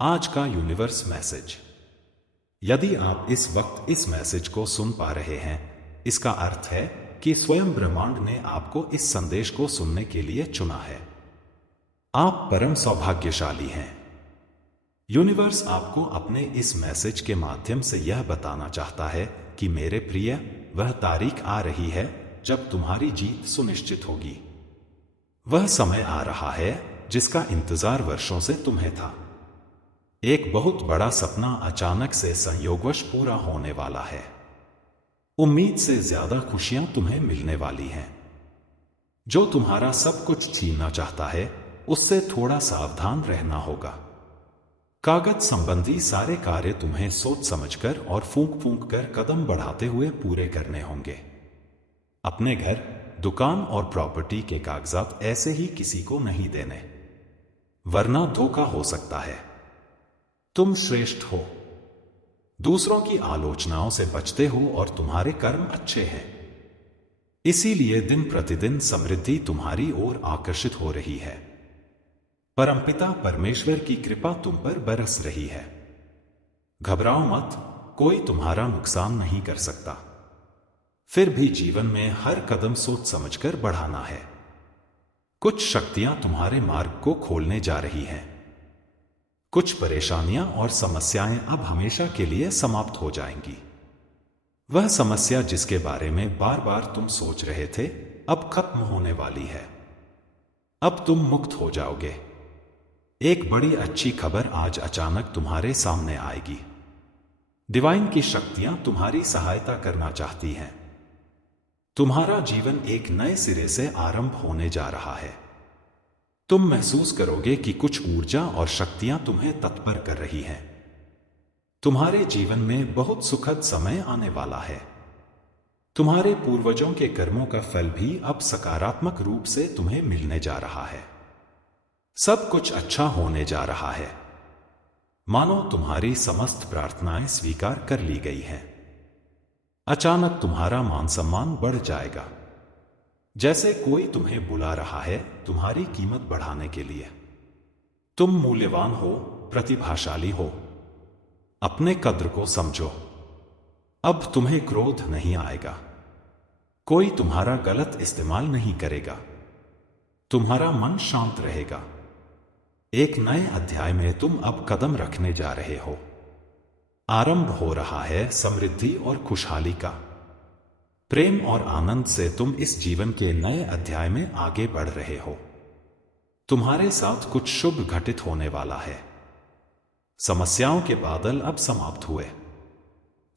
आज का universe message. यदि आप इस वक्त इस मैसेज को सुन पा रहे हैं, इसका अर्थ है कि स्वयं ब्रह्मांड ने आपको इस संदेश को सुनने के लिए चुना है। आप परम सौभाग्यशाली हैं। यूनिवर्स आपको अपने इस मैसेज के माध्यम से यह बताना चाहता है कि मेरे प्रिय, वह तारीख आ रही है जब तुम्हारी जीत सुनिश्चित होगी। वह समय आ रहा है जिसका इंतजार वर्षों से तुम्हें था। एक बहुत बड़ा सपना अचानक से संयोगवश पूरा होने वाला है। उम्मीद से ज्यादा खुशियां तुम्हें मिलने वाली हैं। जो तुम्हारा सब कुछ छीनना चाहता है, उससे थोड़ा सावधान रहना होगा। कागज संबंधी सारे कार्य तुम्हें सोच समझकर और फूंक फूंक कर कदम बढ़ाते हुए पूरे करने होंगे। अपने घर, दुकान और प्रॉपर्टी के कागजात ऐसे ही किसी को नहीं देने, वरना धोखा हो सकता है। तुम श्रेष्ठ हो, दूसरों की आलोचनाओं से बचते हो और तुम्हारे कर्म अच्छे हैं। इसीलिए दिन प्रतिदिन समृद्धि तुम्हारी ओर आकर्षित हो रही है। परमपिता परमेश्वर की कृपा तुम पर बरस रही है। घबराओ मत, कोई तुम्हारा नुकसान नहीं कर सकता। फिर भी जीवन में हर कदम सोच समझकर बढ़ाना है। कुछ शक्तियां तुम्हारे मार्ग को खोलने जा रही हैं। कुछ परेशानियां और समस्याएं अब हमेशा के लिए समाप्त हो जाएंगी। वह समस्या जिसके बारे में बार बार तुम सोच रहे थे, अब खत्म होने वाली है। अब तुम मुक्त हो जाओगे। एक बड़ी अच्छी खबर आज अचानक तुम्हारे सामने आएगी। डिवाइन की शक्तियां तुम्हारी सहायता करना चाहती हैं। तुम्हारा जीवन एक नए सिरे से आरंभ होने जा रहा है। तुम महसूस करोगे कि कुछ ऊर्जा और शक्तियां तुम्हें तत्पर कर रही हैं। तुम्हारे जीवन में बहुत सुखद समय आने वाला है। तुम्हारे पूर्वजों के कर्मों का फल भी अब सकारात्मक रूप से तुम्हें मिलने जा रहा है। सब कुछ अच्छा होने जा रहा है। मानो तुम्हारी समस्त प्रार्थनाएं स्वीकार कर ली गई हैं। अचानक तुम्हारा मान सम्मान बढ़ जाएगा, जैसे कोई तुम्हें बुला रहा है तुम्हारी कीमत बढ़ाने के लिए। तुम मूल्यवान हो, प्रतिभाशाली हो। अपने कद्र को समझो। अब तुम्हें क्रोध नहीं आएगा। कोई तुम्हारा गलत इस्तेमाल नहीं करेगा। तुम्हारा मन शांत रहेगा। एक नए अध्याय में तुम अब कदम रखने जा रहे हो। आरंभ हो रहा है समृद्धि और खुशहाली का। प्रेम और आनंद से तुम इस जीवन के नए अध्याय में आगे बढ़ रहे हो। तुम्हारे साथ कुछ शुभ घटित होने वाला है। समस्याओं के बादल अब समाप्त हुए।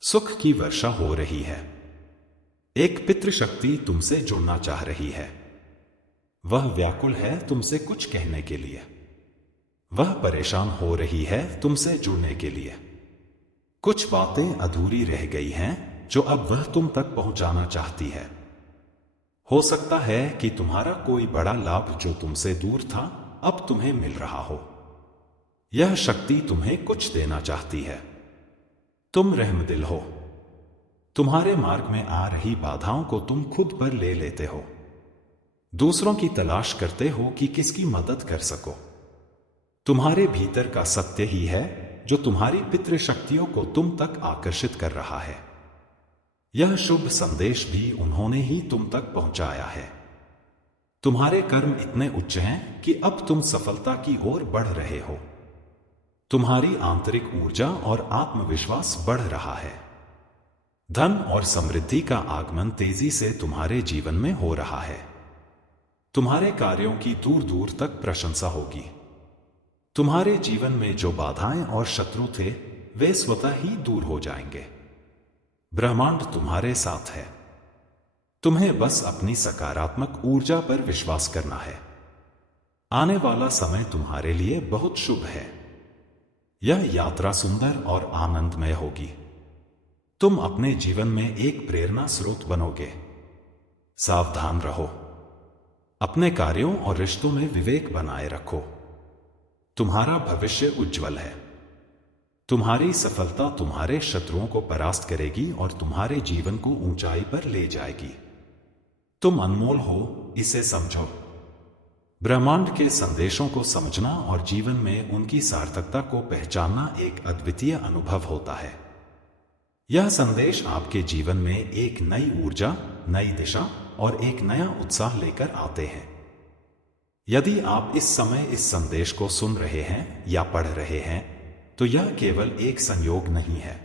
सुख की वर्षा हो रही है। एक पितृशक्ति तुमसे जुड़ना चाह रही है। वह व्याकुल है तुमसे कुछ कहने के लिए। वह परेशान हो रही है तुमसे जुड़ने के लिए। कुछ बातें अधूरी रह गई हैं जो अब वह तुम तक पहुंचाना चाहती है। हो सकता है कि तुम्हारा कोई बड़ा लाभ जो तुमसे दूर था, अब तुम्हें मिल रहा हो। यह शक्ति तुम्हें कुछ देना चाहती है। तुम रहमदिल हो। तुम्हारे मार्ग में आ रही बाधाओं को तुम खुद पर ले लेते हो। दूसरों की तलाश करते हो कि किसकी मदद कर सको। तुम्हारे भीतर का सत्य ही है जो तुम्हारी पितृशक्तियों को तुम तक आकर्षित कर रहा है। यह शुभ संदेश भी उन्होंने ही तुम तक पहुंचाया है। तुम्हारे कर्म इतने उच्च हैं कि अब तुम सफलता की ओर बढ़ रहे हो। तुम्हारी आंतरिक ऊर्जा और आत्मविश्वास बढ़ रहा है। धन और समृद्धि का आगमन तेजी से तुम्हारे जीवन में हो रहा है। तुम्हारे कार्यों की दूर दूर तक प्रशंसा होगी। तुम्हारे जीवन में जो बाधाएं और शत्रु थे, वे स्वतः ही दूर हो जाएंगे। ब्रह्मांड तुम्हारे साथ है। तुम्हें बस अपनी सकारात्मक ऊर्जा पर विश्वास करना है। आने वाला समय तुम्हारे लिए बहुत शुभ है। यह यात्रा सुंदर और आनंदमय होगी। तुम अपने जीवन में एक प्रेरणा स्रोत बनोगे। सावधान रहो। अपने कार्यों और रिश्तों में विवेक बनाए रखो। तुम्हारा भविष्य उज्जवल है। तुम्हारी सफलता तुम्हारे शत्रुओं को परास्त करेगी और तुम्हारे जीवन को ऊंचाई पर ले जाएगी। तुम अनमोल हो, इसे समझो। ब्रह्मांड के संदेशों को समझना और जीवन में उनकी सार्थकता को पहचानना एक अद्वितीय अनुभव होता है। यह संदेश आपके जीवन में एक नई ऊर्जा, नई दिशा और एक नया उत्साह लेकर आते हैं। यदि आप इस समय इस संदेश को सुन रहे हैं या पढ़ रहे हैं, तो यह केवल एक संयोग नहीं है।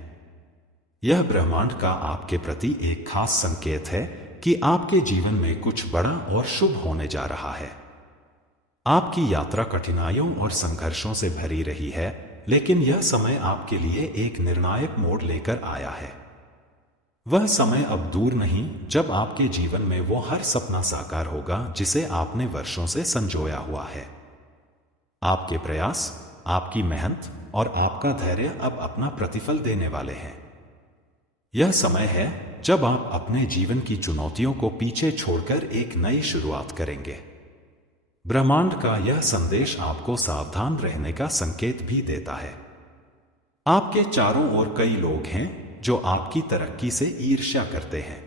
यह ब्रह्मांड का आपके प्रति एक खास संकेत है कि आपके जीवन में कुछ बड़ा और शुभ होने जा रहा है। आपकी यात्रा कठिनाइयों और संघर्षों से भरी रही है, लेकिन यह समय आपके लिए एक निर्णायक मोड़ लेकर आया है। वह समय अब दूर नहीं जब आपके जीवन में वो हर सपना साकार होगा जिसे आपने वर्षों से संजोया हुआ है। आपके प्रयास, आपकी मेहनत और आपका धैर्य अब अपना प्रतिफल देने वाले हैं। यह समय है जब आप अपने जीवन की चुनौतियों को पीछे छोड़कर एक नई शुरुआत करेंगे। ब्रह्मांड का यह संदेश आपको सावधान रहने का संकेत भी देता है। आपके चारों ओर कई लोग हैं जो आपकी तरक्की से ईर्ष्या करते हैं।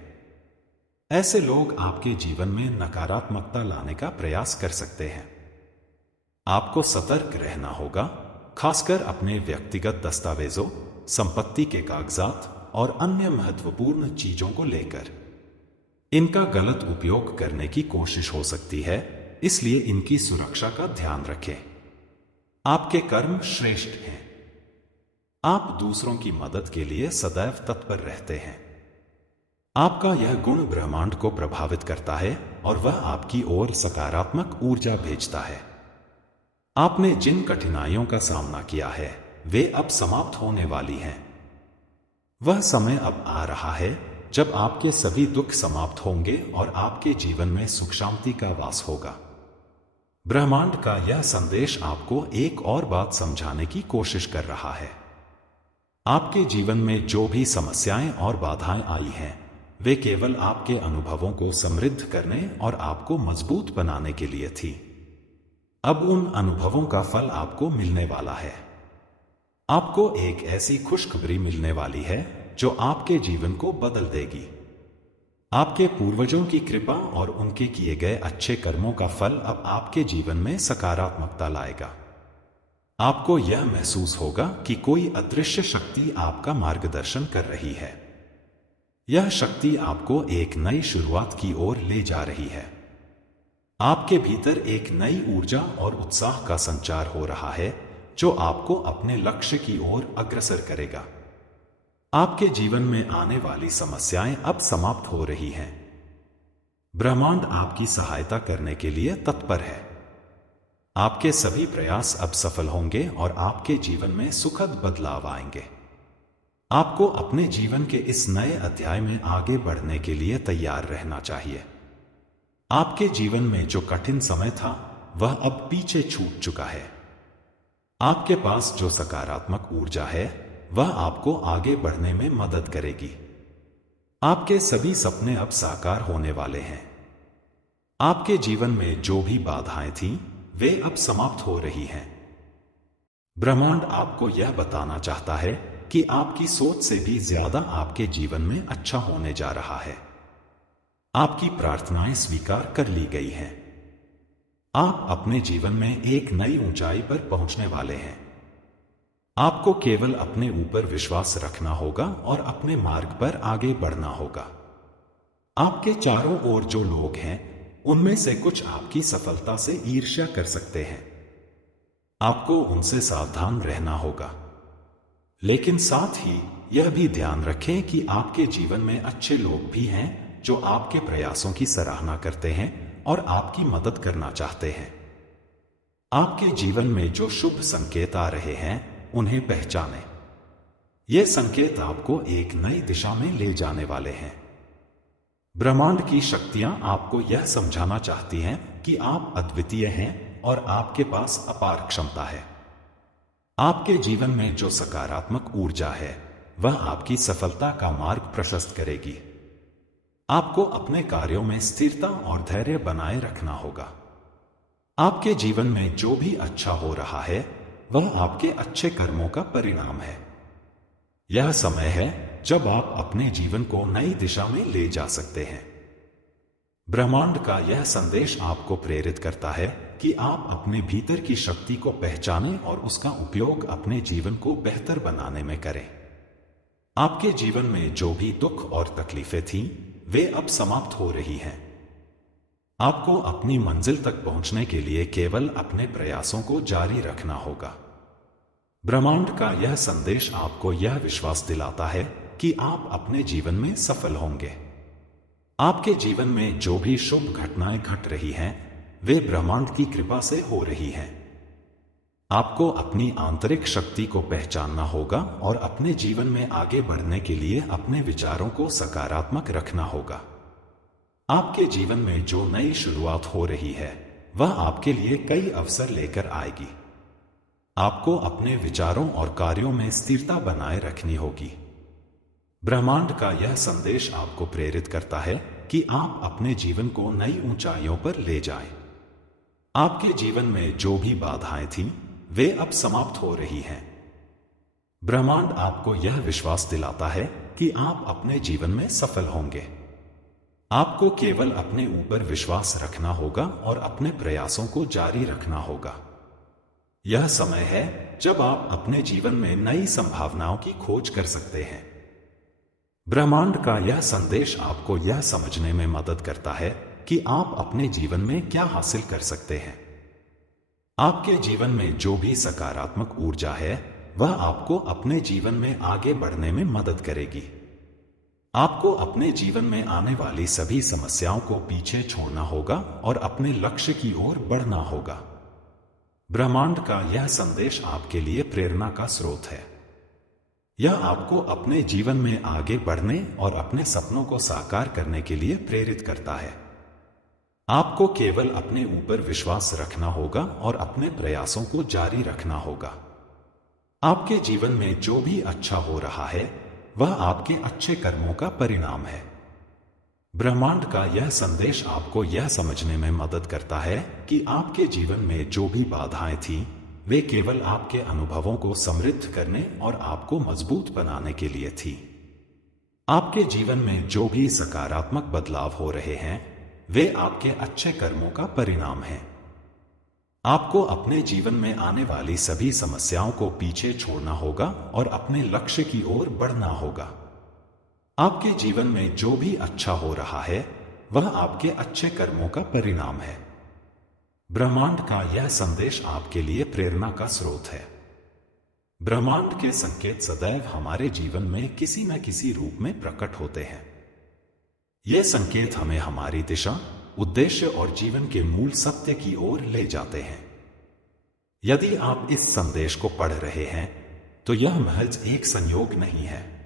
ऐसे लोग आपके जीवन में नकारात्मकता लाने का प्रयास कर सकते हैं। आपको सतर्क रहना होगा, खासकर अपने व्यक्तिगत दस्तावेजों, संपत्ति के कागजात और अन्य महत्वपूर्ण चीजों को लेकर। इनका गलत उपयोग करने की कोशिश हो सकती है, इसलिए इनकी सुरक्षा का ध्यान रखें। आपके कर्म श्रेष्ठ हैं। आप दूसरों की मदद के लिए सदैव तत्पर रहते हैं। आपका यह गुण ब्रह्मांड को प्रभावित करता है और वह आपकी ओर सकारात्मक ऊर्जा भेजता है। आपने जिन कठिनाइयों का सामना किया है, वे अब समाप्त होने वाली हैं। वह समय अब आ रहा है जब आपके सभी दुख समाप्त होंगे और आपके जीवन में सुख शांति का वास होगा। ब्रह्मांड का यह संदेश आपको एक और बात समझाने की कोशिश कर रहा है। आपके जीवन में जो भी समस्याएं और बाधाएं आई हैं, वे केवल आपके अनुभवों को समृद्ध करने और आपको मजबूत बनाने के लिए थी। अब उन अनुभवों का फल आपको मिलने वाला है। आपको एक ऐसी खुशखबरी मिलने वाली है जो आपके जीवन को बदल देगी। आपके पूर्वजों की कृपा और उनके किए गए अच्छे कर्मों का फल अब आपके जीवन में सकारात्मकता लाएगा। आपको यह महसूस होगा कि कोई अदृश्य शक्ति आपका मार्गदर्शन कर रही है। यह शक्ति आपको एक नई शुरुआत की ओर ले जा रही है। आपके भीतर एक नई ऊर्जा और उत्साह का संचार हो रहा है जो आपको अपने लक्ष्य की ओर अग्रसर करेगा। आपके जीवन में आने वाली समस्याएं अब समाप्त हो रही हैं। ब्रह्मांड आपकी सहायता करने के लिए तत्पर है। आपके सभी प्रयास अब सफल होंगे और आपके जीवन में सुखद बदलाव आएंगे। आपको अपने जीवन के इस नए अध्याय में आगे बढ़ने के लिए तैयार रहना चाहिए। आपके जीवन में जो कठिन समय था, वह अब पीछे छूट चुका है। आपके पास जो सकारात्मक ऊर्जा है, वह आपको आगे बढ़ने में मदद करेगी। आपके सभी सपने अब साकार होने वाले हैं। आपके जीवन में जो भी बाधाएं थीं, वे अब समाप्त हो रही हैं। ब्रह्मांड आपको यह बताना चाहता है कि आपकी सोच से भी ज्यादा आपके जीवन में अच्छा होने जा रहा है। आपकी प्रार्थनाएं स्वीकार कर ली गई हैं। आप अपने जीवन में एक नई ऊंचाई पर पहुंचने वाले हैं। आपको केवल अपने ऊपर विश्वास रखना होगा और अपने मार्ग पर आगे बढ़ना होगा। आपके चारों ओर जो लोग हैं, उनमें से कुछ आपकी सफलता से ईर्ष्या कर सकते हैं। आपको उनसे सावधान रहना होगा, लेकिन साथ ही यह भी ध्यान रखें कि आपके जीवन में अच्छे लोग भी हैं जो आपके प्रयासों की सराहना करते हैं और आपकी मदद करना चाहते हैं। आपके जीवन में जो शुभ संकेत आ रहे हैं, उन्हें पहचानें। ये संकेत आपको एक नई दिशा में ले जाने वाले हैं। ब्रह्मांड की शक्तियां आपको यह समझाना चाहती हैं कि आप अद्वितीय हैं और आपके पास अपार क्षमता है। आपके जीवन में जो सकारात्मक ऊर्जा है, वह आपकी सफलता का मार्ग प्रशस्त करेगी। आपको अपने कार्यों में स्थिरता और धैर्य बनाए रखना होगा। आपके जीवन में जो भी अच्छा हो रहा है, वह आपके अच्छे कर्मों का परिणाम है। यह समय है जब आप अपने जीवन को नई दिशा में ले जा सकते हैं। ब्रह्मांड का यह संदेश आपको प्रेरित करता है कि आप अपने भीतर की शक्ति को पहचानें और उसका उपयोग अपने जीवन को बेहतर बनाने में करें। आपके जीवन में जो भी दुख और तकलीफें थीं, वे अब समाप्त हो रही हैं। आपको अपनी मंजिल तक पहुंचने के लिए केवल अपने प्रयासों को जारी रखना होगा। ब्रह्मांड का यह संदेश आपको यह विश्वास दिलाता है कि आप अपने जीवन में सफल होंगे। आपके जीवन में जो भी शुभ घटनाएं घट रही हैं, वे ब्रह्मांड की कृपा से हो रही हैं। आपको अपनी आंतरिक शक्ति को पहचानना होगा और अपने जीवन में आगे बढ़ने के लिए अपने विचारों को सकारात्मक रखना होगा। आपके जीवन में जो नई शुरुआत हो रही है, वह आपके लिए कई अवसर लेकर आएगी। आपको अपने विचारों और कार्यों में स्थिरता बनाए रखनी होगी। ब्रह्मांड का यह संदेश आपको प्रेरित करता है कि आप अपने जीवन को नई ऊंचाइयों पर ले जाएं। आपके जीवन में जो भी बाधाएं थीं, वे अब समाप्त हो रही हैं। ब्रह्मांड आपको यह विश्वास दिलाता है कि आप अपने जीवन में सफल होंगे। आपको केवल अपने ऊपर विश्वास रखना होगा और अपने प्रयासों को जारी रखना होगा। यह समय है जब आप अपने जीवन में नई संभावनाओं की खोज कर सकते हैं। ब्रह्मांड का यह संदेश आपको यह समझने में मदद करता है कि आप अपने जीवन में क्या हासिल कर सकते हैं। आपके जीवन में जो भी सकारात्मक ऊर्जा है, वह आपको अपने जीवन में आगे बढ़ने में मदद करेगी। आपको अपने जीवन में आने वाली सभी समस्याओं को पीछे छोड़ना होगा और अपने लक्ष्य की ओर बढ़ना होगा। ब्रह्मांड का यह संदेश आपके लिए प्रेरणा का स्रोत है। यह आपको अपने जीवन में आगे बढ़ने और अपने सपनों को साकार करने के लिए प्रेरित करता है। आपको केवल अपने ऊपर विश्वास रखना होगा और अपने प्रयासों को जारी रखना होगा। आपके जीवन में जो भी अच्छा हो रहा है, वह आपके अच्छे कर्मों का परिणाम है। ब्रह्मांड का यह संदेश आपको यह समझने में मदद करता है कि आपके जीवन में जो भी बाधाएं थीं, वे केवल आपके अनुभवों को समृद्ध करने और आपको मजबूत बनाने के लिए थी। आपके जीवन में जो भी सकारात्मक बदलाव हो रहे हैं, वे आपके अच्छे कर्मों का परिणाम हैं। आपको अपने जीवन में आने वाली सभी समस्याओं को पीछे छोड़ना होगा और अपने लक्ष्य की ओर बढ़ना होगा। आपके जीवन में जो भी अच्छा हो रहा है, वह आपके अच्छे कर्मों का परिणाम है। ब्रह्मांड का यह संदेश आपके लिए प्रेरणा का स्रोत है। ब्रह्मांड के संकेत सदैव हमारे जीवन में किसी न किसी रूप में प्रकट होते हैं। ये संकेत हमें हमारी दिशा, उद्देश्य और जीवन के मूल सत्य की ओर ले जाते हैं। यदि आप इस संदेश को पढ़ रहे हैं, तो यह महज एक संयोग नहीं है।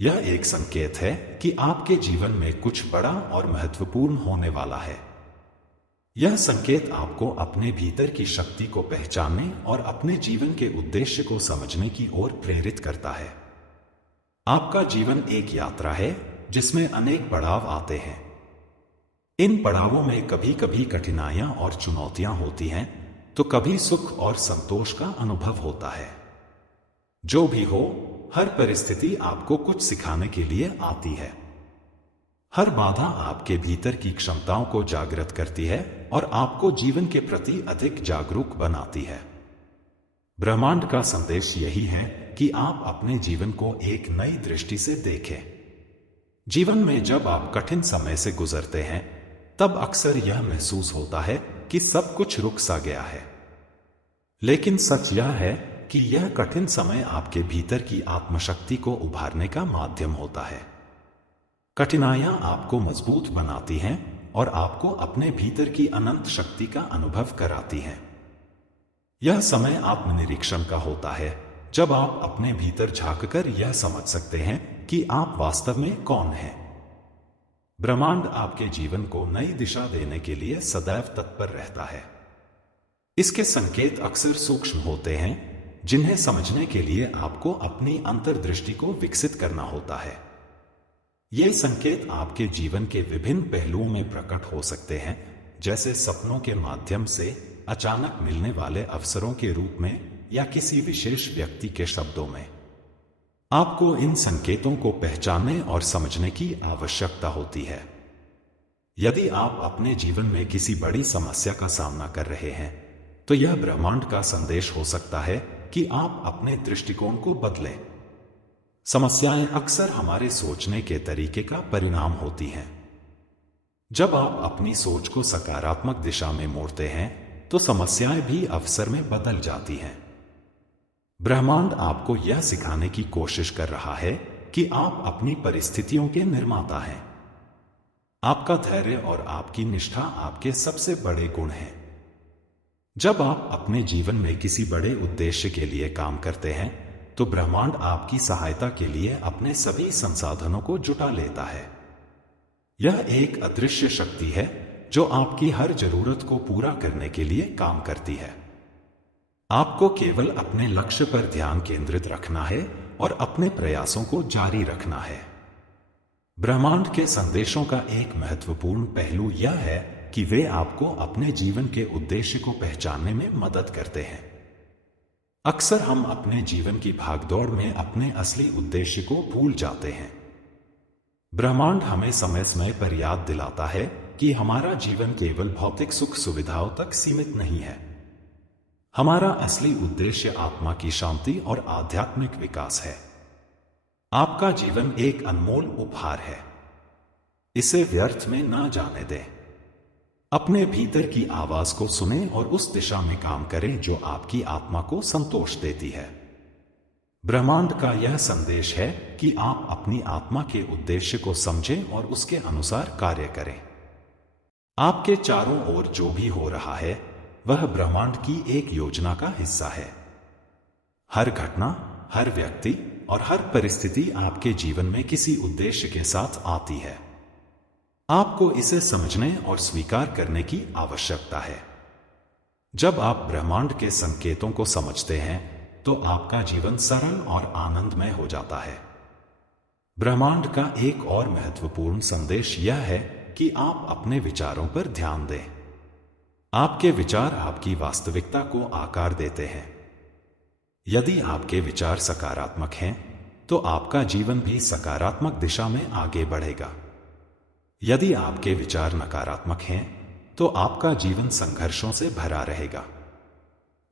यह एक संकेत है कि आपके जीवन में कुछ बड़ा और महत्वपूर्ण होने वाला है। यह संकेत आपको अपने भीतर की शक्ति को पहचानने और अपने जीवन के उद्देश्य को समझने की ओर प्रेरित करता है। आपका जीवन एक यात्रा है जिसमें अनेक पड़ाव आते हैं। इन पड़ावों में कभी कभी कठिनाइयां और चुनौतियां होती हैं, तो कभी सुख और संतोष का अनुभव होता है। जो भी हो, हर परिस्थिति आपको कुछ सिखाने के लिए आती है। हर बाधा आपके भीतर की क्षमताओं को जागृत करती है और आपको जीवन के प्रति अधिक जागरूक बनाती है। ब्रह्मांड का संदेश यही है कि आप अपने जीवन को एक नई दृष्टि से देखें। जीवन में जब आप कठिन समय से गुजरते हैं, तब अक्सर यह महसूस होता है कि सब कुछ रुक सा गया है। लेकिन सच यह है कि यह कठिन समय आपके भीतर की आत्मशक्ति को उभारने का माध्यम होता है। कठिनाइयां आपको मजबूत बनाती हैं और आपको अपने भीतर की अनंत शक्ति का अनुभव कराती हैं। यह समय आत्मनिरीक्षण का होता है, जब आप अपने भीतर झांककर यह समझ सकते हैं कि आप वास्तव में कौन हैं। ब्रह्मांड आपके जीवन को नई दिशा देने के लिए सदैव तत्पर रहता है। इसके संकेत अक्सर सूक्ष्म होते हैं, जिन्हें समझने के लिए आपको अपनी अंतर्दृष्टि को विकसित करना होता है। ये संकेत आपके जीवन के विभिन्न पहलुओं में प्रकट हो सकते हैं, जैसे सपनों के माध्यम से, अचानक मिलने वाले अवसरों के रूप में या किसी विशेष व्यक्ति के शब्दों में। आपको इन संकेतों को पहचानने और समझने की आवश्यकता होती है। यदि आप अपने जीवन में किसी बड़ी समस्या का सामना कर रहे हैं, तो यह ब्रह्मांड का संदेश हो सकता है कि आप अपने दृष्टिकोण को बदलें। समस्याएं अक्सर हमारे सोचने के तरीके का परिणाम होती हैं। जब आप अपनी सोच को सकारात्मक दिशा में मोड़ते हैं, तो समस्याएं भी अवसर में बदल जाती हैं। ब्रह्मांड आपको यह सिखाने की कोशिश कर रहा है कि आप अपनी परिस्थितियों के निर्माता हैं। आपका धैर्य और आपकी निष्ठा आपके सबसे बड़े गुण हैं। जब आप अपने जीवन में किसी बड़े उद्देश्य के लिए काम करते हैं, तो ब्रह्मांड आपकी सहायता के लिए अपने सभी संसाधनों को जुटा लेता है। यह एक अदृश्य शक्ति है जो आपकी हर जरूरत को पूरा करने के लिए काम करती है। आपको केवल अपने लक्ष्य पर ध्यान केंद्रित रखना है और अपने प्रयासों को जारी रखना है। ब्रह्मांड के संदेशों का एक महत्वपूर्ण पहलू यह है कि वे आपको अपने जीवन के उद्देश्य को पहचानने में मदद करते हैं। अक्सर हम अपने जीवन की भागदौड़ में अपने असली उद्देश्य को भूल जाते हैं। ब्रह्मांड हमें समय समय पर याद दिलाता है कि हमारा जीवन केवल भौतिक सुख सुविधाओं तक सीमित नहीं है। हमारा असली उद्देश्य आत्मा की शांति और आध्यात्मिक विकास है। आपका जीवन एक अनमोल उपहार है। इसे व्यर्थ में ना जाने दें। अपने भीतर की आवाज को सुनें और उस दिशा में काम करें जो आपकी आत्मा को संतोष देती है। ब्रह्मांड का यह संदेश है कि आप अपनी आत्मा के उद्देश्य को समझें और उसके अनुसार कार्य करें। आपके चारों ओर जो भी हो रहा है, वह ब्रह्मांड की एक योजना का हिस्सा है। हर घटना, हर व्यक्ति और हर परिस्थिति आपके जीवन में किसी उद्देश्य के साथ आती है। आपको इसे समझने और स्वीकार करने की आवश्यकता है। जब आप ब्रह्मांड के संकेतों को समझते हैं, तो आपका जीवन सरल और आनंदमय हो जाता है। ब्रह्मांड का एक और महत्वपूर्ण संदेश यह है कि आप अपने विचारों पर ध्यान दें। आपके विचार आपकी वास्तविकता को आकार देते हैं। यदि आपके विचार सकारात्मक हैं, तो आपका जीवन भी सकारात्मक दिशा में आगे बढ़ेगा। यदि आपके विचार नकारात्मक हैं, तो आपका जीवन संघर्षों से भरा रहेगा।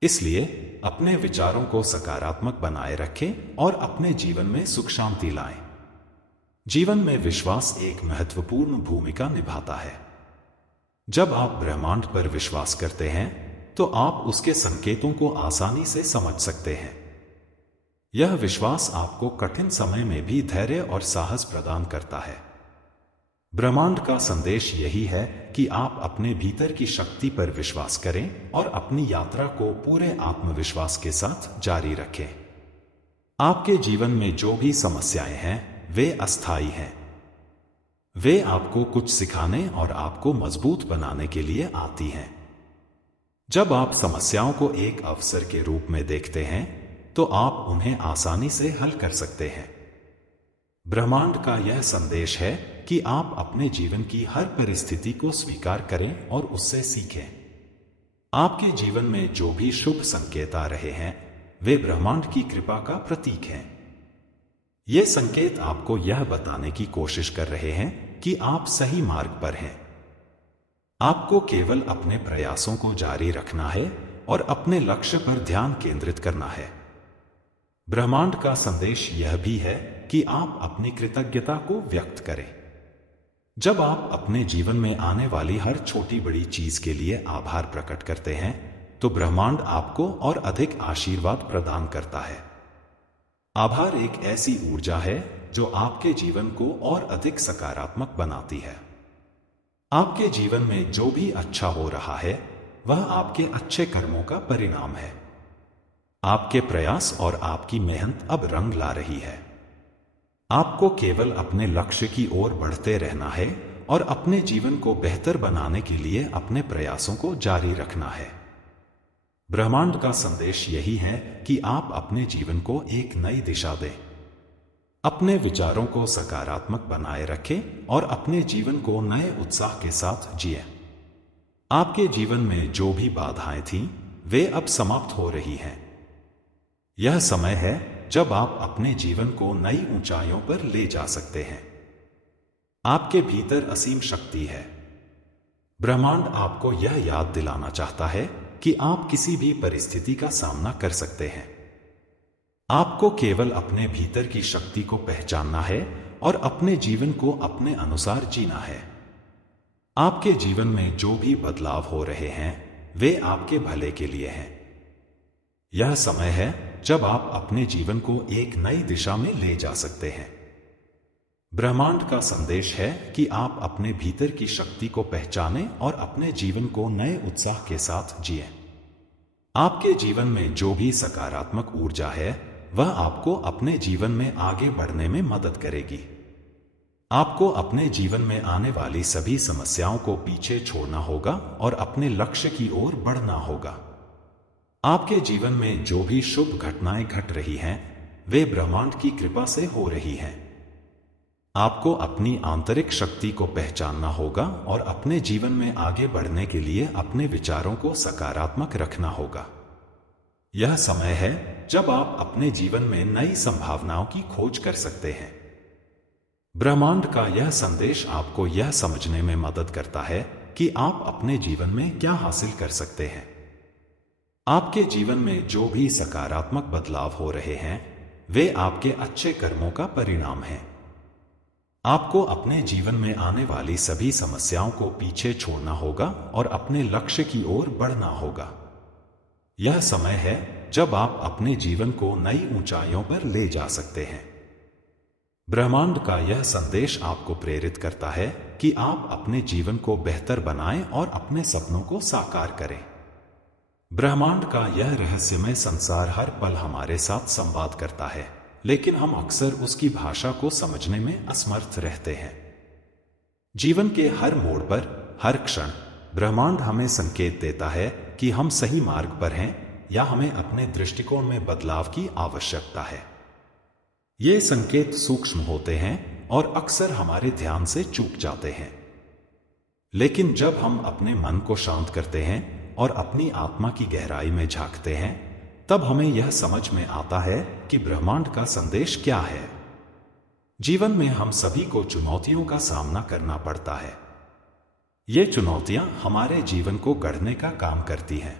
इसलिए अपने विचारों को सकारात्मक बनाए रखें और अपने जीवन में सुख शांति लाएं। जीवन में विश्वास एक महत्वपूर्ण भूमिका निभाता है। जब आप ब्रह्मांड पर विश्वास करते हैं, तो आप उसके संकेतों को आसानी से समझ सकते हैं। यह विश्वास आपको कठिन समय में भी धैर्य और साहस प्रदान करता है। ब्रह्मांड का संदेश यही है कि आप अपने भीतर की शक्ति पर विश्वास करें और अपनी यात्रा को पूरे आत्मविश्वास के साथ जारी रखें। आपके जीवन में जो भी समस्याएं हैं, वे अस्थायी हैं। वे आपको कुछ सिखाने और आपको मजबूत बनाने के लिए आती हैं। जब आप समस्याओं को एक अवसर के रूप में देखते हैं, तो आप उन्हें आसानी से हल कर सकते हैं। ब्रह्मांड का यह संदेश है कि आप अपने जीवन की हर परिस्थिति को स्वीकार करें और उससे सीखें। आपके जीवन में जो भी शुभ संकेत आ रहे हैं, वे ब्रह्मांड की कृपा का प्रतीक हैं। ये संकेत आपको यह बताने की कोशिश कर रहे हैं कि आप सही मार्ग पर हैं। आपको केवल अपने प्रयासों को जारी रखना है और अपने लक्ष्य पर ध्यान केंद्रित करना है। ब्रह्मांड का संदेश यह भी है कि आप अपनी कृतज्ञता को व्यक्त करें। जब आप अपने जीवन में आने वाली हर छोटी बड़ी चीज के लिए आभार प्रकट करते हैं, तो ब्रह्मांड आपको और अधिक आशीर्वाद प्रदान करता है। आभार एक ऐसी ऊर्जा है जो आपके जीवन को और अधिक सकारात्मक बनाती है। आपके जीवन में जो भी अच्छा हो रहा है, वह आपके अच्छे कर्मों का परिणाम है। आपके प्रयास और आपकी मेहनत अब रंग ला रही है। आपको केवल अपने लक्ष्य की ओर बढ़ते रहना है और अपने जीवन को बेहतर बनाने के लिए अपने प्रयासों को जारी रखना है। ब्रह्मांड का संदेश यही है कि आप अपने जीवन को एक नई दिशा दें। अपने विचारों को सकारात्मक बनाए रखें और अपने जीवन को नए उत्साह के साथ जिएं। आपके जीवन में जो भी बाधाएं थीं, वे अब समाप्त हो रही हैं। यह समय है जब आप अपने जीवन को नई ऊंचाइयों पर ले जा सकते हैं। आपके भीतर असीम शक्ति है। ब्रह्मांड आपको यह याद दिलाना चाहता है कि आप किसी भी परिस्थिति का सामना कर सकते हैं। आपको केवल अपने भीतर की शक्ति को पहचानना है और अपने जीवन को अपने अनुसार जीना है। आपके जीवन में जो भी बदलाव हो रहे हैं वे आपके भले के लिए हैं। यह समय है जब आप अपने जीवन को एक नई दिशा में ले जा सकते हैं। ब्रह्मांड का संदेश है कि आप अपने भीतर की शक्ति को पहचानें और अपने जीवन को नए उत्साह के साथ जिएं। आपके जीवन में जो भी सकारात्मक ऊर्जा है वह आपको अपने जीवन में आगे बढ़ने में मदद करेगी। आपको अपने जीवन में आने वाली सभी समस्याओं को पीछे छोड़ना होगा और अपने लक्ष्य की ओर बढ़ना होगा। आपके जीवन में जो भी शुभ घटनाएं घट रही हैं वे ब्रह्मांड की कृपा से हो रही हैं। आपको अपनी आंतरिक शक्ति को पहचानना होगा और अपने जीवन में आगे बढ़ने के लिए अपने विचारों को सकारात्मक रखना होगा। यह समय है जब आप अपने जीवन में नई संभावनाओं की खोज कर सकते हैं। ब्रह्मांड का यह संदेश आपको यह समझने में मदद करता है कि आप अपने जीवन में क्या हासिल कर सकते हैं। आपके जीवन में जो भी सकारात्मक बदलाव हो रहे हैं वे आपके अच्छे कर्मों का परिणाम हैं। आपको अपने जीवन में आने वाली सभी समस्याओं को पीछे छोड़ना होगा और अपने लक्ष्य की ओर बढ़ना होगा। यह समय है जब आप अपने जीवन को नई ऊंचाइयों पर ले जा सकते हैं। ब्रह्मांड का यह संदेश आपको प्रेरित करता है कि आप अपने जीवन को बेहतर बनाएं और अपने सपनों को साकार करें। ब्रह्मांड का यह रहस्यमय संसार हर पल हमारे साथ संवाद करता है, लेकिन हम अक्सर उसकी भाषा को समझने में असमर्थ रहते हैं। जीवन के हर मोड़ पर, हर क्षण ब्रह्मांड हमें संकेत देता है कि हम सही मार्ग पर हैं या हमें अपने दृष्टिकोण में बदलाव की आवश्यकता है। ये संकेत सूक्ष्म होते हैं और अक्सर हमारे ध्यान से चूक जाते हैं, लेकिन जब हम अपने मन को शांत करते हैं और अपनी आत्मा की गहराई में झांकते हैं तब हमें यह समझ में आता है कि ब्रह्मांड का संदेश क्या है। जीवन में हम सभी को चुनौतियों का सामना करना पड़ता है। ये चुनौतियां हमारे जीवन को गढ़ने का काम करती हैं।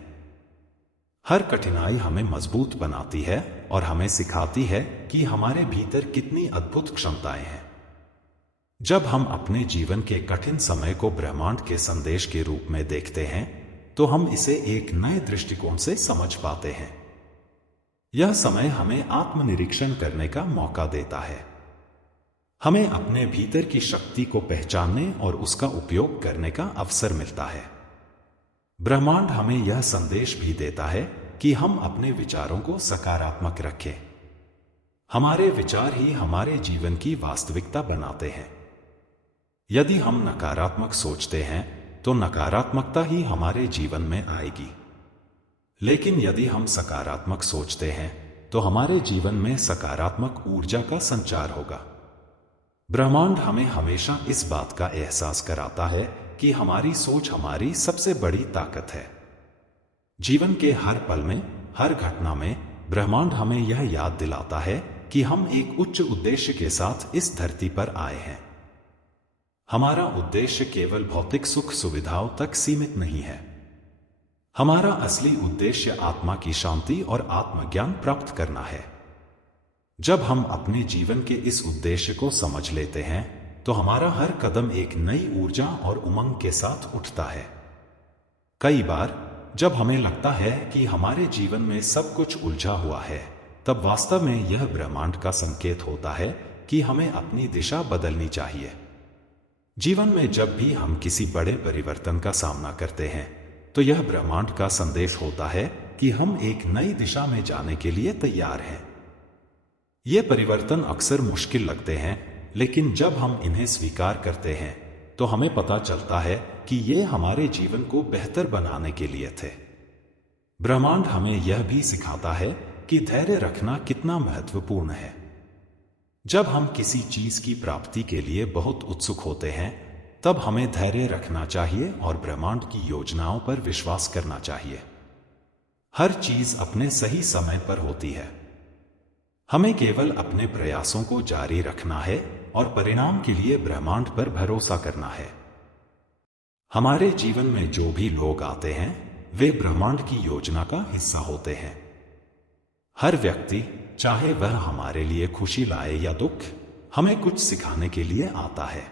हर कठिनाई हमें मजबूत बनाती है और हमें सिखाती है कि हमारे भीतर कितनी अद्भुत क्षमताएं हैं। जब हम अपने जीवन के कठिन समय को ब्रह्मांड के संदेश के रूप में देखते हैं तो हम इसे एक नए दृष्टिकोण से समझ पाते हैं। यह समय हमें आत्मनिरीक्षण करने का मौका देता है। हमें अपने भीतर की शक्ति को पहचानने और उसका उपयोग करने का अवसर मिलता है। ब्रह्मांड हमें यह संदेश भी देता है कि हम अपने विचारों को सकारात्मक रखें। हमारे विचार ही हमारे जीवन की वास्तविकता बनाते हैं। यदि हम नकारात्मक सोचते हैं तो नकारात्मकता ही हमारे जीवन में आएगी, लेकिन यदि हम सकारात्मक सोचते हैं तो हमारे जीवन में सकारात्मक ऊर्जा का संचार होगा। ब्रह्मांड हमें हमेशा इस बात का एहसास कराता है कि हमारी सोच हमारी सबसे बड़ी ताकत है। जीवन के हर पल में, हर घटना में ब्रह्मांड हमें यह याद दिलाता है कि हम एक उच्च उद्देश्य के साथ इस धरती पर आए हैं। हमारा उद्देश्य केवल भौतिक सुख सुविधाओं तक सीमित नहीं है। हमारा असली उद्देश्य आत्मा की शांति और आत्मज्ञान प्राप्त करना है। जब हम अपने जीवन के इस उद्देश्य को समझ लेते हैं तो हमारा हर कदम एक नई ऊर्जा और उमंग के साथ उठता है। कई बार जब हमें लगता है कि हमारे जीवन में सब कुछ उलझा हुआ है, तब वास्तव में यह ब्रह्मांड का संकेत होता है कि हमें अपनी दिशा बदलनी चाहिए। जीवन में जब भी हम किसी बड़े परिवर्तन का सामना करते हैं तो यह ब्रह्मांड का संदेश होता है कि हम एक नई दिशा में जाने के लिए तैयार हैं। ये परिवर्तन अक्सर मुश्किल लगते हैं, लेकिन जब हम इन्हें स्वीकार करते हैं तो हमें पता चलता है कि ये हमारे जीवन को बेहतर बनाने के लिए थे। ब्रह्मांड हमें यह भी सिखाता है कि धैर्य रखना कितना महत्वपूर्ण है। जब हम किसी चीज की प्राप्ति के लिए बहुत उत्सुक होते हैं तब हमें धैर्य रखना चाहिए और ब्रह्मांड की योजनाओं पर विश्वास करना चाहिए। हर चीज अपने सही समय पर होती है। हमें केवल अपने प्रयासों को जारी रखना है और परिणाम के लिए ब्रह्मांड पर भरोसा करना है। हमारे जीवन में जो भी लोग आते हैं वे ब्रह्मांड की योजना का हिस्सा होते हैं। हर व्यक्ति, चाहे वह हमारे लिए खुशी लाए या दुख, हमें कुछ सिखाने के लिए आता है।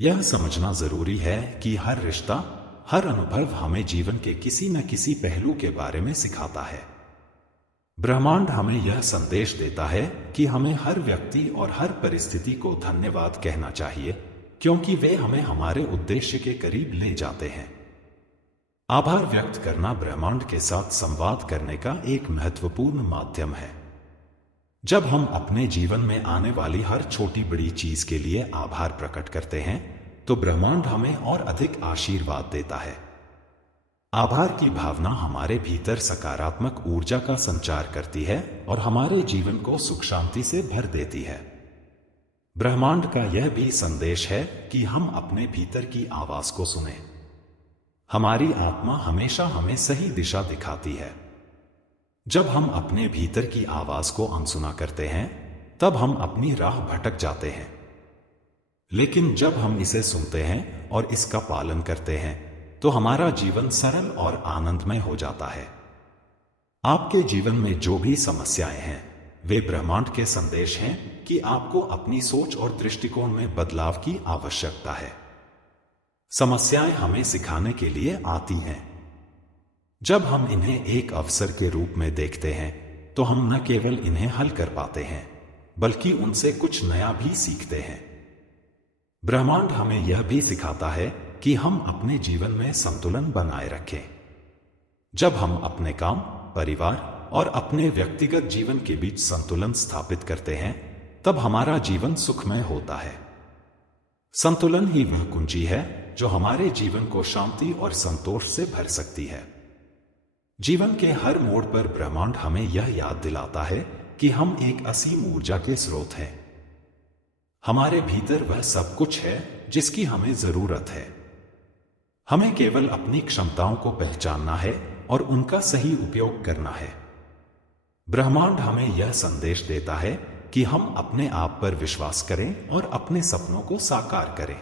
यह समझना जरूरी है कि हर रिश्ता, हर अनुभव हमें जीवन के किसी न किसी पहलू के बारे में सिखाता है। ब्रह्मांड हमें यह संदेश देता है कि हमें हर व्यक्ति और हर परिस्थिति को धन्यवाद कहना चाहिए, क्योंकि वे हमें हमारे उद्देश्य के करीब ले जाते हैं। आभार व्यक्त करना ब्रह्मांड के साथ संवाद करने का एक महत्वपूर्ण माध्यम है। जब हम अपने जीवन में आने वाली हर छोटी बड़ी चीज के लिए आभार प्रकट करते हैं तो ब्रह्मांड हमें और अधिक आशीर्वाद देता है। आभार की भावना हमारे भीतर सकारात्मक ऊर्जा का संचार करती है और हमारे जीवन को सुख शांति से भर देती है। ब्रह्मांड का यह भी संदेश है कि हम अपने भीतर की आवाज को सुनें। हमारी आत्मा हमेशा हमें सही दिशा दिखाती है। जब हम अपने भीतर की आवाज को अनसुना करते हैं तब हम अपनी राह भटक जाते हैं, लेकिन जब हम इसे सुनते हैं और इसका पालन करते हैं तो हमारा जीवन सरल और आनंदमय हो जाता है। आपके जीवन में जो भी समस्याएं हैं वे ब्रह्मांड के संदेश हैं कि आपको अपनी सोच और दृष्टिकोण में बदलाव की आवश्यकता है। समस्याएं हमें सिखाने के लिए आती हैं। जब हम इन्हें एक अवसर के रूप में देखते हैं तो हम न केवल इन्हें हल कर पाते हैं बल्कि उनसे कुछ नया भी सीखते हैं। ब्रह्मांड हमें यह भी सिखाता है कि हम अपने जीवन में संतुलन बनाए रखें। जब हम अपने काम, परिवार और अपने व्यक्तिगत जीवन के बीच संतुलन स्थापित करते हैं तब हमारा जीवन सुखमय होता है। संतुलन ही वह कुंजी है जो हमारे जीवन को शांति और संतोष से भर सकती है। जीवन के हर मोड़ पर ब्रह्मांड हमें यह याद दिलाता है कि हम एक असीम ऊर्जा के स्रोत हैं। हमारे भीतर वह सब कुछ है जिसकी हमें जरूरत है। हमें केवल अपनी क्षमताओं को पहचानना है और उनका सही उपयोग करना है। ब्रह्मांड हमें यह संदेश देता है कि हम अपने आप पर विश्वास करें और अपने सपनों को साकार करें।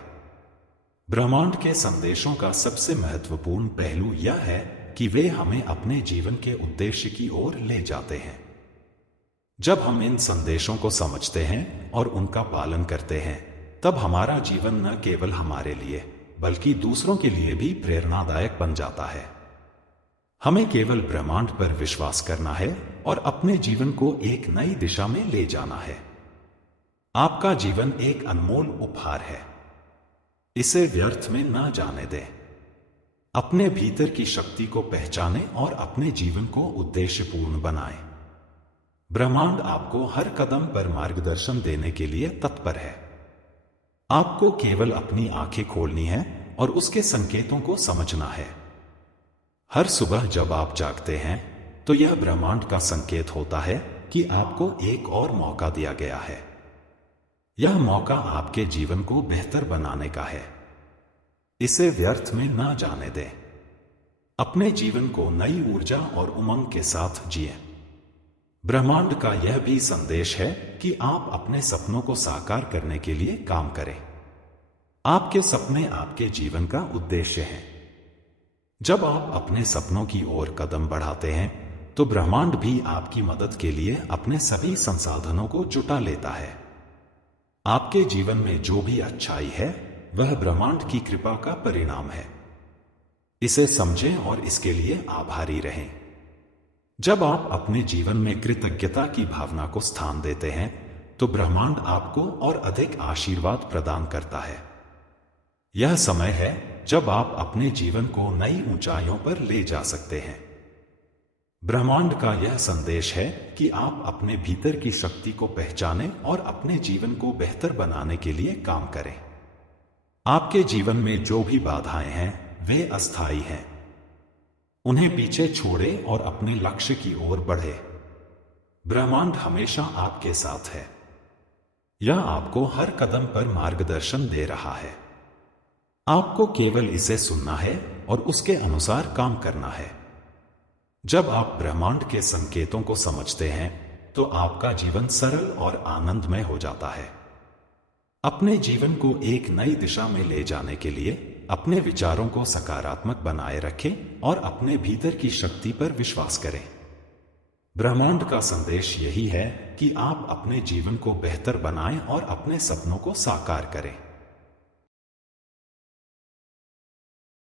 ब्रह्मांड के संदेशों का सबसे महत्वपूर्ण पहलू यह है कि वे हमें अपने जीवन के उद्देश्य की ओर ले जाते हैं। जब हम इन संदेशों को समझते हैं और उनका पालन करते हैं तब हमारा जीवन न केवल हमारे लिए बल्कि दूसरों के लिए भी प्रेरणादायक बन जाता है। हमें केवल ब्रह्मांड पर विश्वास करना है और अपने जीवन को एक नई दिशा में ले जाना है। आपका जीवन एक अनमोल उपहार है। इसे व्यर्थ में ना जाने दें। अपने भीतर की शक्ति को पहचानें और अपने जीवन को उद्देश्यपूर्ण बनाएं। ब्रह्मांड आपको हर कदम पर मार्गदर्शन देने के लिए तत्पर है। आपको केवल अपनी आंखें खोलनी है और उसके संकेतों को समझना है। हर सुबह जब आप जागते हैं तो यह ब्रह्मांड का संकेत होता है कि आपको एक और मौका दिया गया है। यह मौका आपके जीवन को बेहतर बनाने का है। इसे व्यर्थ में ना जाने दें। अपने जीवन को नई ऊर्जा और उमंग के साथ जिएं। ब्रह्मांड का यह भी संदेश है कि आप अपने सपनों को साकार करने के लिए काम करें। आपके सपने आपके जीवन का उद्देश्य हैं। जब आप अपने सपनों की ओर कदम बढ़ाते हैं तो ब्रह्मांड भी आपकी मदद के लिए अपने सभी संसाधनों को जुटा लेता है। आपके जीवन में जो भी अच्छाई है वह ब्रह्मांड की कृपा का परिणाम है। इसे समझें और इसके लिए आभारी रहें। जब आप अपने जीवन में कृतज्ञता की भावना को स्थान देते हैं तो ब्रह्मांड आपको और अधिक आशीर्वाद प्रदान करता है। यह समय है जब आप अपने जीवन को नई ऊंचाइयों पर ले जा सकते हैं। ब्रह्मांड का यह संदेश है कि आप अपने भीतर की शक्ति को पहचानें और अपने जीवन को बेहतर बनाने के लिए काम करें। आपके जीवन में जो भी बाधाएं हैं वे अस्थायी हैं। उन्हें पीछे छोड़ें और अपने लक्ष्य की ओर बढ़े। ब्रह्मांड हमेशा आपके साथ है। यह आपको हर कदम पर मार्गदर्शन दे रहा है। आपको केवल इसे सुनना है और उसके अनुसार काम करना है। जब आप ब्रह्मांड के संकेतों को समझते हैं तो आपका जीवन सरल और आनंदमय हो जाता है। अपने जीवन को एक नई दिशा में ले जाने के लिए अपने विचारों को सकारात्मक बनाए रखें और अपने भीतर की शक्ति पर विश्वास करें। ब्रह्मांड का संदेश यही है कि आप अपने जीवन को बेहतर बनाएं और अपने सपनों को साकार करें।